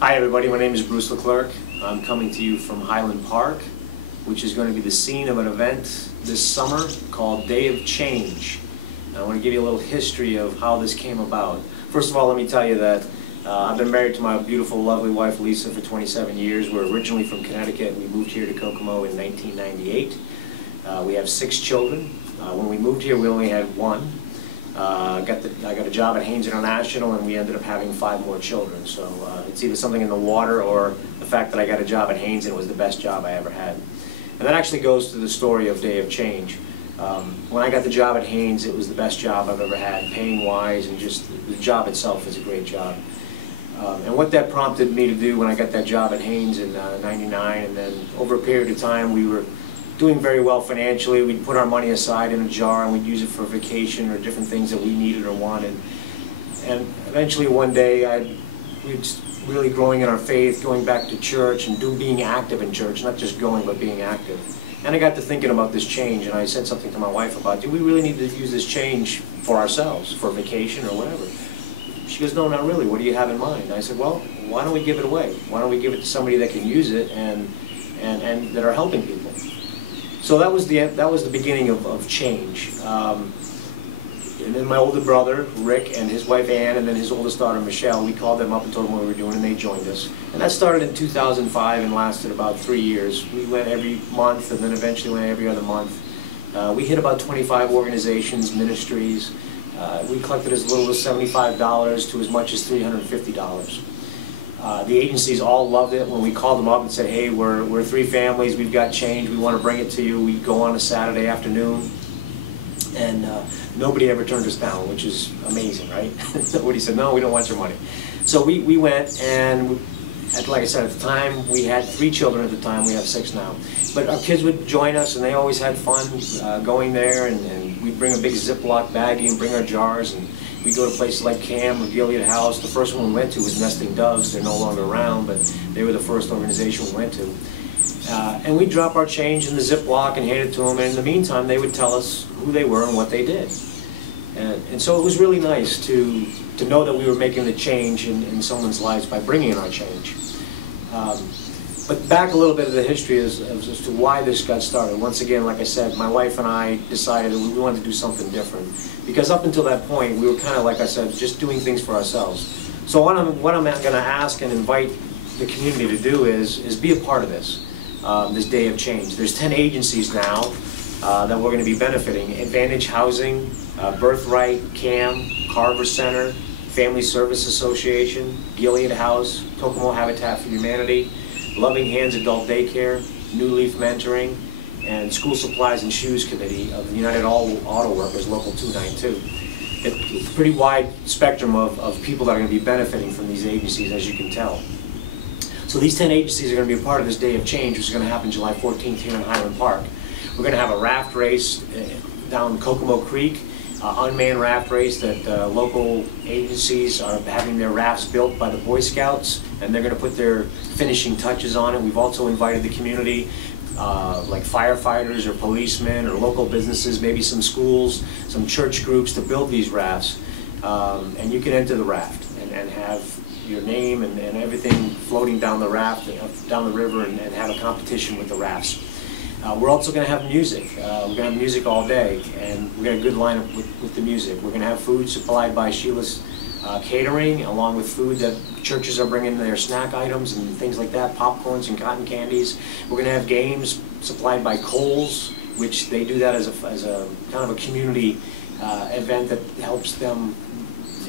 Hi everybody, my name is Bruce Leclerc. I'm coming to you from Highland Park, which is going to be the scene of an event this summer called Day of Change. I want to give you a little history of how this came about. First of all, let me tell you that I've been married to my beautiful, lovely wife Lisa for 27 years. We're originally from Connecticut. We moved here to Kokomo in 1998. We have 6 children. When we moved here, we only had one. I got a job at C.H.A.N.G.E International, and we ended up having 5 more children. So it's either something in the water or the fact that I got a job at C.H.A.N.G.E and it was the best job I ever had. And that actually goes to the story of Day of Change. When I got the job at C.H.A.N.G.E, it was the best job I've ever had, paying-wise, and just the job itself is a great job. And what that prompted me to do when I got that job at C.H.A.N.G.E in '99, and then over a period of time we were doing very well financially. We'd put our money aside in a jar and we'd use it for vacation or different things that we needed or wanted. And eventually one day we were really growing in our faith, going back to church and being active in church, not just going but being active. And I got to thinking about this change, and I said something to my wife about, do we really need to use this change for ourselves, for vacation or whatever? She goes, no, not really. What do you have in mind? I said, well, why don't we give it away? Why don't we give it to somebody that can use it and that are helping people? So that was the beginning of change. And then my older brother, Rick, and his wife Ann, and then his oldest daughter, Michelle, we called them up and told them what we were doing, and they joined us. And that started in 2005 and lasted about 3 years. We went every month, and then eventually went every other month. We hit about 25 organizations, ministries. We collected as little as $75 to as much as $350. The agencies all loved it. When we called them up and said, hey, we're 3 families, we've got change, we want to bring it to you, we'd go on a Saturday afternoon. And nobody ever turned us down, which is amazing, right? Nobody said, no, we don't want your money. So we went, and like I said, at the time, we had 3 children at the time, we have 6 now. But our kids would join us, and they always had fun going there, and we'd bring a big Ziploc baggie and bring our jars, and we'd go to places like CAM or Gilead House. The first one we went to was Nesting Doves. They're no longer around, but they were the first organization we went to. And we'd drop our change in the Ziploc and hand it to them, and in the meantime, they would tell us who they were and what they did. And so it was really nice to know that we were making the change in someone's lives by bringing in our change. But back a little bit of the history as to why this got started. Once again, like I said, my wife and I decided that we wanted to do something different. Because up until that point, we were kind of, like I said, just doing things for ourselves. So what I'm going to ask and invite the community to do is be a part of this Day of Change. There's 10 agencies now that we're going to be benefiting. Advantage Housing, Birthright, CAM, Carver Center, Family Service Association, Gilead House, Kokomo Habitat for Humanity, Loving Hands Adult Daycare, New Leaf Mentoring, and School Supplies and Shoes Committee of the United Auto Workers, Local 292. It's a pretty wide spectrum of people that are going to be benefiting from these agencies, as you can tell. So these 10 agencies are going to be a part of this Day of Change, which is going to happen July 14th here in Highland Park. We're going to have a raft race down Kokomo Creek, unmanned raft race that local agencies are having their rafts built by the Boy Scouts, and they're going to put their finishing touches on it. We've also invited the community, like firefighters or policemen or local businesses, maybe some schools, some church groups, to build these rafts. And you can enter the raft and have your name and everything floating down the raft, down the river, and have a competition with the rafts. We're also going to have music. We're going to have music all day, and we've got a good lineup with the music. We're going to have food supplied by Sheila's Catering, along with food that churches are bringing, their snack items and things like that, popcorns and cotton candies. We're going to have games supplied by Kohl's, which they do that as a kind of a community event that helps them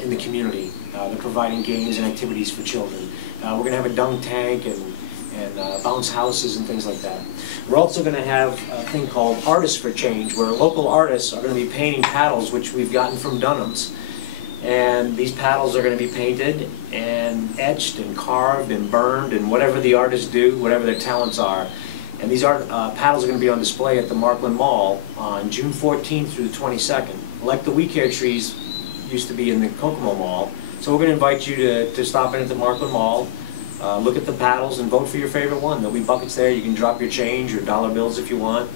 in the community. They're providing games and activities for children. We're going to have a dunk tank and bounce houses and things like that. We're also going to have a thing called Artists for Change, where local artists are going to be painting paddles, which we've gotten from Dunham's. And these paddles are going to be painted and etched and carved and burned and whatever the artists do, whatever their talents are. And these paddles are going to be on display at the Markland Mall on June 14th through the 22nd. Like the We Care trees used to be in the Kokomo Mall. So we're going to invite you to stop in at the Markland Mall, look at the paddles, and vote for your favorite one. There'll be buckets there. You can drop your change or dollar bills if you want.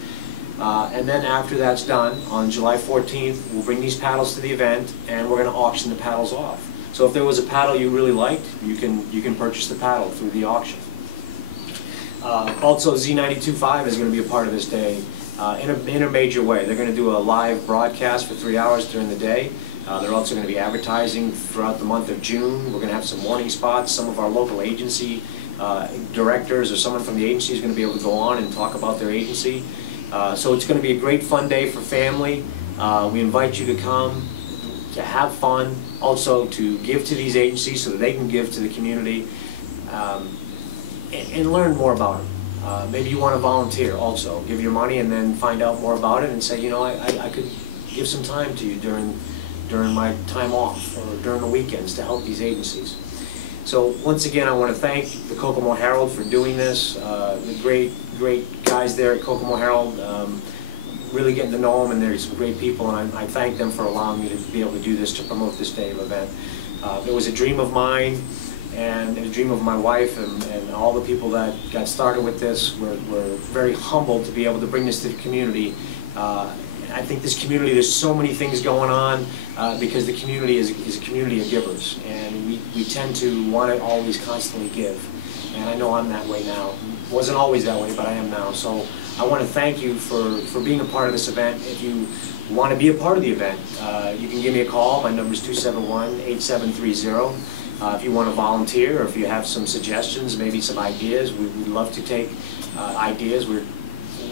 And then after that's done, on July 14th, we'll bring these paddles to the event, and we're going to auction the paddles off. So if there was a paddle you really liked, you can purchase the paddle through the auction. Also, Z92.5 is going to be a part of this day in a major way. They're going to do a live broadcast for 3 hours during the day. They're also going to be advertising throughout the month of June. We're going to have some morning spots. Some of our local agency directors or someone from the agency is going to be able to go on and talk about their agency. So it's going to be a great fun day for family. We invite you to come, to have fun, also to give to these agencies so that they can give to the community, and learn more about them. Maybe you want to volunteer also. Give your money and then find out more about it and say, you know, I could give some time to you during my time off or during the weekends to help these agencies. So once again, I want to thank the Kokomo Herald for doing this. The great guys there at Kokomo Herald, really getting to know them, and they're some great people, and I thank them for allowing me to be able to do this, to promote this day of event. It was a dream of mine, and a dream of my wife, and all the people that got started with this. We're very humbled to be able to bring this to the community. I think this community, there's so many things going on because the community is a community of givers, and we tend to want to always constantly give. And I know I'm that way now. Wasn't always that way, but I am now. So I want to thank you for being a part of this event. If you want to be a part of the event, you can give me a call. My number is 271-8730. If you want to volunteer, or if you have some suggestions, maybe some ideas, we'd love to take ideas. We're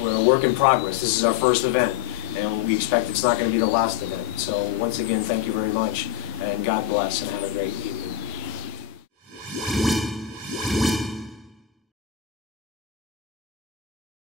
a work in progress. This is our first event, and we expect it's not going to be the last event. So once again, thank you very much, and God bless, and have a great evening.